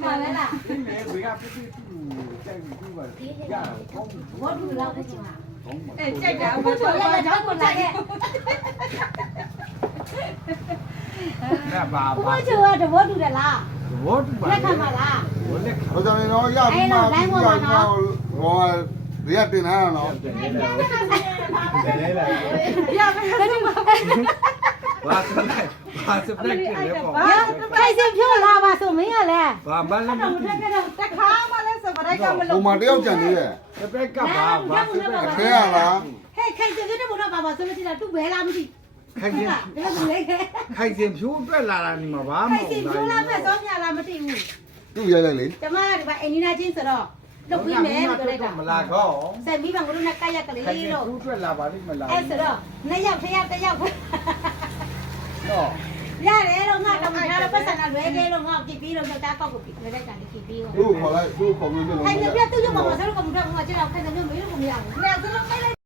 ခေါ်လဲလားဒီမဲ့ဝေကပြည့်ပြည့်ပြည့်ကြိုက်ပြီးပြပါရအောင်ဘောဒူလောက်ပဲချင်တာအဲကြိုက်တာဘုချိုရရကြောက်ကိုလာရဲ့ဒါပါဘုချိုကတဘောဒူတယ်လားဘောဒူပါလက်ခံပါလားဘောလက်ခံဟိုကြောင့်တော့ရပြီးမှပြီးတော့ဟောဒီကတင်လာတော့နော်တင်နေလာတင်နေလာရပါတယ် ပါစပရက်ကလည်းပေါ့ဘာတိုက်စင်ဖြိုးလာပါဆိုမင်းကလည်းဘာမှလည်းမဟုတ်ဘူးတခါမှလည်းစပရက်ကမလုံးဟိုမှာတယောက်ကြံသေးတယ်စပရက်ကဘာဘာစပရက်အခဲရလားဟဲ့ခိုင်စင်ဖြိုးတဲ့ဘုရားဘာဘာဆိုလို့ရှိတာသူ့ဘယ်လားမသိခိုင်စင်ခိုင်စင်ဖြိုးအတွက်လာတာနေမှာဘာမှမဟုတ်ဘူးခိုင်စင်ဖြိုးလာမဲ့တော့မြလာမသိဘူးသူ့ရဲလိုက်လေကျမကဒီမှာအင်ဂျင်နီယာချင်းဆိုတော့လုပ်ပြီးမယ်ပြောလိုက်တာမလာတော့ဆက်ပြီးမှငါတို့နဲ့ကရက်ကလေးလို့ခိုင်စင်ဖြိုးထွက်လာပါလိမ့်မလားအဲ့ဆိုတော့နှစ်ယောက်တစ်ယောက်တစ်ယောက်နော် ရတယ်တော့ငါတော့ငါတော့ပတ်စံကလွဲခဲ့လို့ငါကြည့်ပြီးတော့ကြောက်တာကောက်ကိုလွဲလိုက်တာလေးကြည့်ပြီးတော့သူ့ခေါ်လိုက်သူ့ခေါ်ပြီးလို့ခိုင်စင်ပြတ်သူ့ရုပ်ပေါ်မှာဆက်လို့ကမ္ဘာကကျတော့ခိုင်စင်မျိုးမေးလို့မရဘူး။လက်စလုံးလိုက်လိုက်